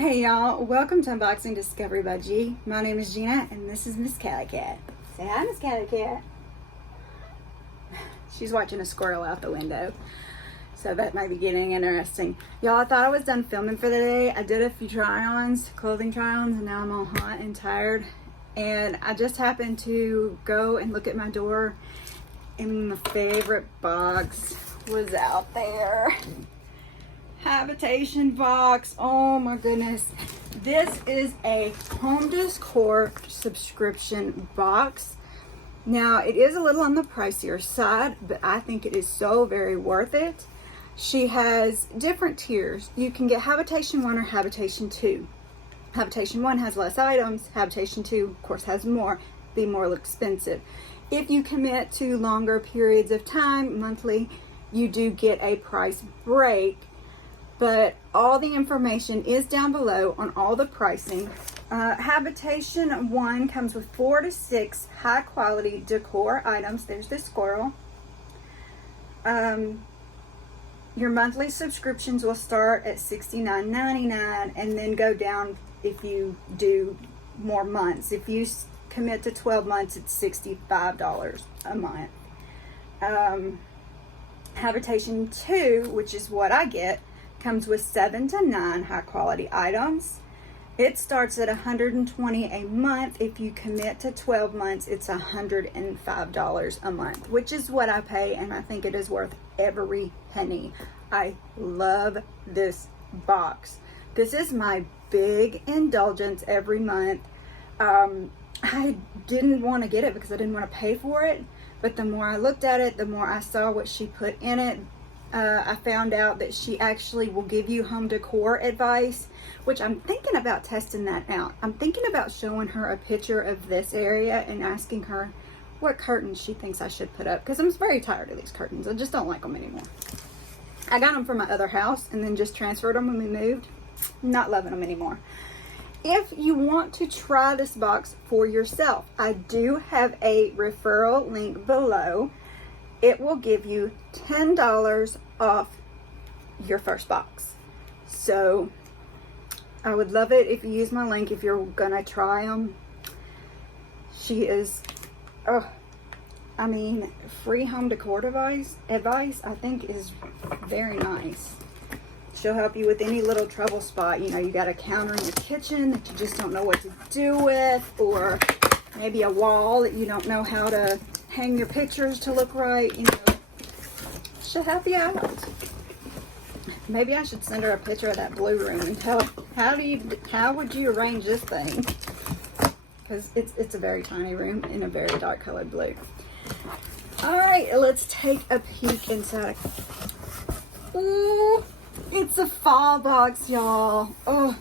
Hey y'all, welcome to Unboxing Discovery by G. My name is Gina and this is Miss Catty Cat. Say hi, Miss Catty Cat. She's watching a squirrel out the window, so that might be getting interesting. Y'all, I thought I was done filming for the day. I did a few try-ons, clothing try-ons, and now I'm all hot and tired. And I just happened to go and look at my door and my favorite box was out there. Habitation Box. Oh my goodness. This is a home decor subscription box. Now, it is a little on the pricier side, but I think it is so very worth it. She has different tiers. You can get Habitation 1 or Habitation 2. Habitation 1 has less items. Habitation 2, of course, has more, be more expensive. If you commit to longer periods of time, monthly, you do get a price break. But all the information is down below on all the pricing. Habitation 1 comes with 4 to 6 high quality decor items. There's the squirrel. Your monthly subscriptions will start at $69.99 and then go down if you do more months. If you commit to 12 months, it's $65 a month. Habitation 2, which is what I get, comes with 7 to 9 high quality items. It starts at $120 a month. If you commit to 12 months, it's $105 a month, which is what I pay, and I think it is worth every penny. I love this box. This is my big indulgence every month. I didn't want to get it because I didn't want to pay for it, but the more I looked at it, the more I saw what she put in it. I found out that she actually will give you home decor advice, which I'm thinking about testing that out. I'm thinking about showing her a picture of this area and asking her what curtains she thinks I should put up, because I'm very tired of these curtains. I just don't like them anymore. I got them from my other house and then just transferred them when we moved. Not loving them anymore. If you want to try this box for yourself, I do have a referral link below. It will give you $10 off your first box. So I would love it if you use my link if you're gonna try them. She is, I mean, free home decor advice I think is very nice. She'll help you with any little trouble spot. You know, you got a counter in your kitchen that you just don't know what to do with, or maybe a wall that you don't know how to hang your pictures to look right. You know, she'll help you out. Maybe I should send her a picture of that blue room and tell her, how would you arrange this thing? Because it's a very tiny room in a very dark colored blue. All right, let's take a peek inside. Ooh, it's a fall box, y'all. Oh,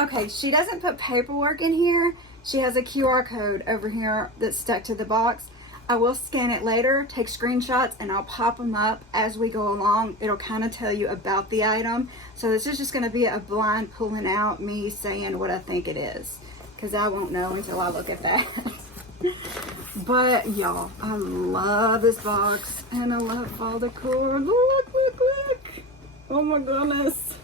okay. She doesn't put paperwork in here. She has a QR code over here that's stuck to the box. I will scan it later, take screenshots, and I'll pop them up as we go along. It'll kind of tell you about the item. So this is just going to be a blind pulling out, me saying what I think it is, because I won't know until I look at that. But y'all, I love this box, and I love fall decor. Look, look, look. Oh my goodness.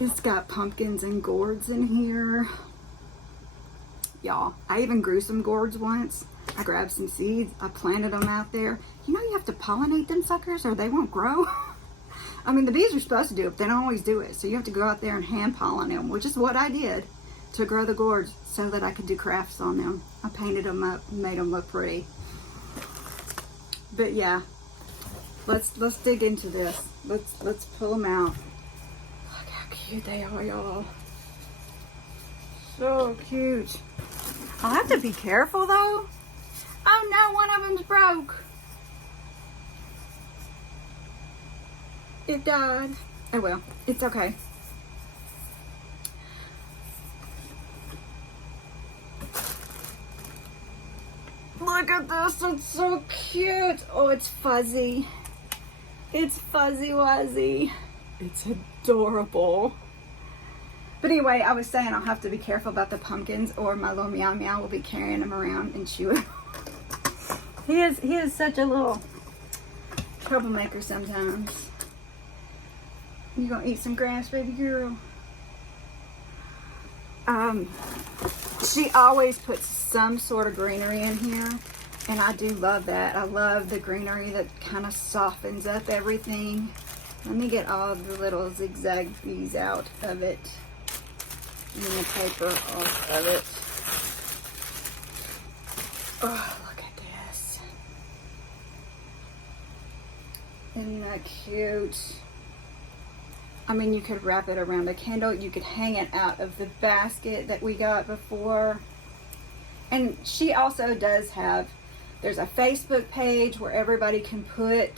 It's got pumpkins and gourds in here. Y'all, I even grew some gourds once. I grabbed some seeds, I planted them out there. You know, you have to pollinate them suckers or they won't grow. I mean, the bees are supposed to do it, but they don't always do it. So you have to go out there and hand pollinate them, which is what I did to grow the gourds so that I could do crafts on them. I painted them up, made them look pretty. But yeah, let's dig into this. Let's pull them out. Look how cute they are, y'all. So cute. I'll have to be careful though. Oh no, one of them's broke. It died. Oh well, it's okay. Look at this, it's so cute. Oh, it's fuzzy. It's fuzzy wuzzy. It's adorable. But anyway, I was saying I'll have to be careful about the pumpkins or my little meow meow will be carrying them around and chewing. He is such a little troublemaker sometimes. You gonna eat some grass, baby girl? She always puts some sort of greenery in here, and I do love that. I love the greenery that kind of softens up everything. Let me get all the little zigzags out of it and the paper off of it. Oh, look at this. Isn't that cute? I mean, you could wrap it around a candle. You could hang it out of the basket that we got before. And she also does have, there's a Facebook page where everybody can put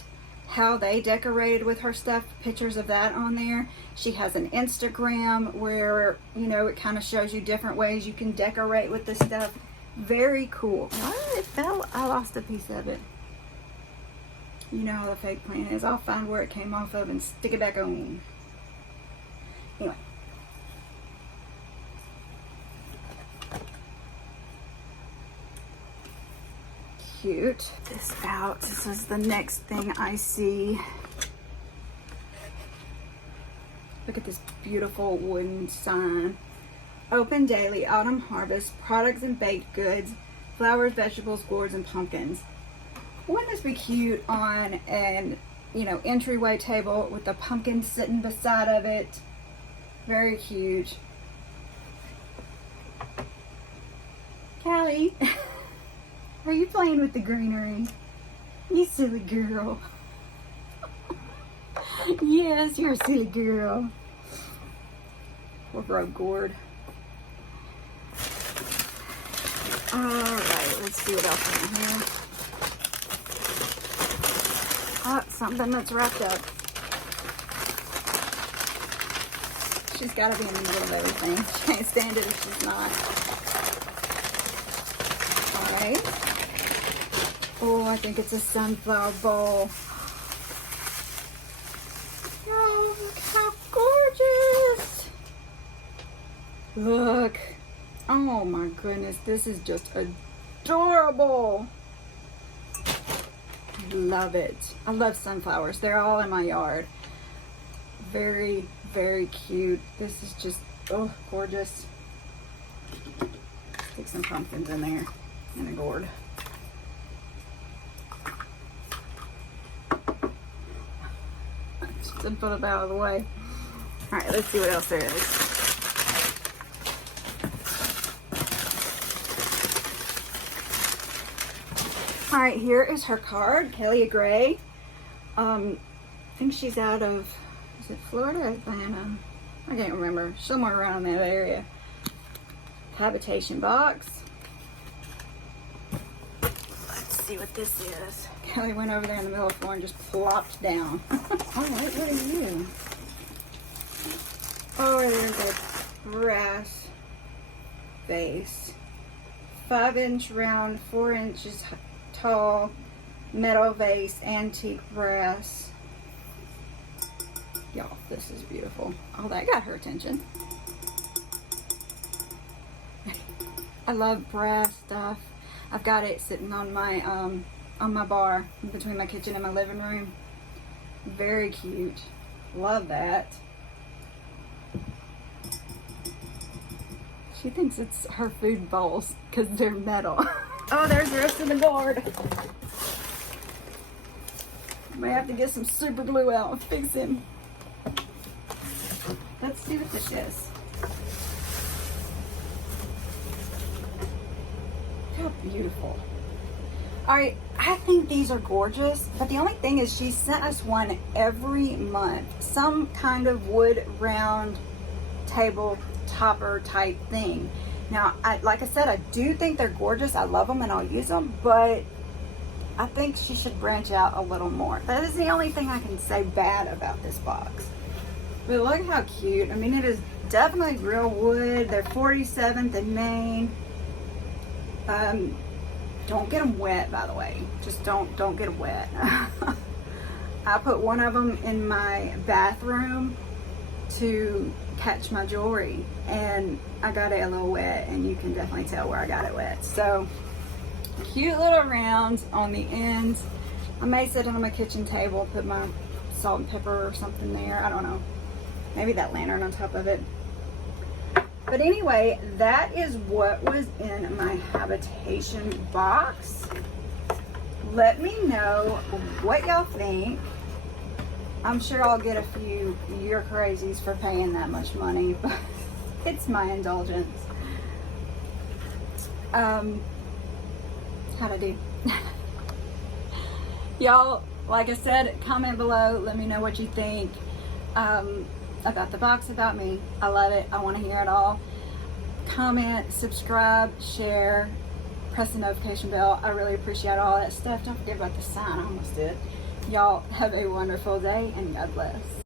how they decorated with her stuff, pictures of that on there. She has an Instagram where, you know, it kind of shows you different ways you can decorate with this stuff. Very cool. Oh, it fell. I lost a piece of it. You know how the fake plant is. I'll find where it came off of and stick it back on. Anyway. Cute. This out. This is the next thing I see. Look at this beautiful wooden sign. Open daily, autumn harvest, products and baked goods, flowers, vegetables, gourds, and pumpkins. Wouldn't this be cute on an, you know, entryway table with the pumpkin sitting beside of it? Very cute. Callie, are you playing with the greenery? You silly girl. Yes, you're a silly girl. Poor bro gourd. Alright, let's see what else is in here. Oh, something that's wrapped up. She's got to be in the middle of everything. She can't stand it if she's not. Alright. Oh, I think it's a sunflower bowl. Oh, look how gorgeous. Look. Oh my goodness, this is just adorable. I love it. I love sunflowers. They're all in my yard. Very, very cute. This is just, oh, gorgeous. Stick some pumpkins in there and a gourd. Just to put it out of the way. All right, let's see what else there is. All right, here is her card, Kelly Gray. I think she's out of, is it Florida, Atlanta? I can't remember. Somewhere around that area. Habitation Box. Let's see what this is. Kelly went over there in the middle of the floor and just plopped down. All right, what are you? Oh, there's a brass vase. 5-inch round, 4 inches tall, metal vase, antique brass. Y'all, this is beautiful. Oh, that got her attention. I love brass stuff. I've got it sitting on my bar between my kitchen and my living room. Very cute. Love that. She thinks it's her food bowls because they're metal. Oh, there's the rest of the gourd. May have to get some super glue out and fix him. Let's see what this is. How beautiful. Alright, I think these are gorgeous, but the only thing is she sent us one every month. Some kind of wood round table topper type thing. Now, like I said, I do think they're gorgeous. I love them and I'll use them, but I think she should branch out a little more. That is the only thing I can say bad about this box. But look how cute. I mean, it is definitely real wood. They're 47th and Main. Don't get them wet, by the way. Just don't get them wet. I put one of them in my bathroom to catch my jewelry, and I got it a little wet, and you can definitely tell where I got it wet. So cute little rounds on the ends. I may sit it on my kitchen table, put my salt and pepper or something there. I don't know. Maybe that lantern on top of it. But anyway, that is what was in my habitation box. Let me know what y'all think. I'm sure I'll get a few "you're crazies for paying that much money," but it's my indulgence. How'd I do? Y'all, like I said, comment below. Let me know what you think about the box, about me. I love it. I want to hear it all. Comment, subscribe, share, press the notification bell. I really appreciate all that stuff. Don't forget about the sign. I almost did. Y'all have a wonderful day and God bless.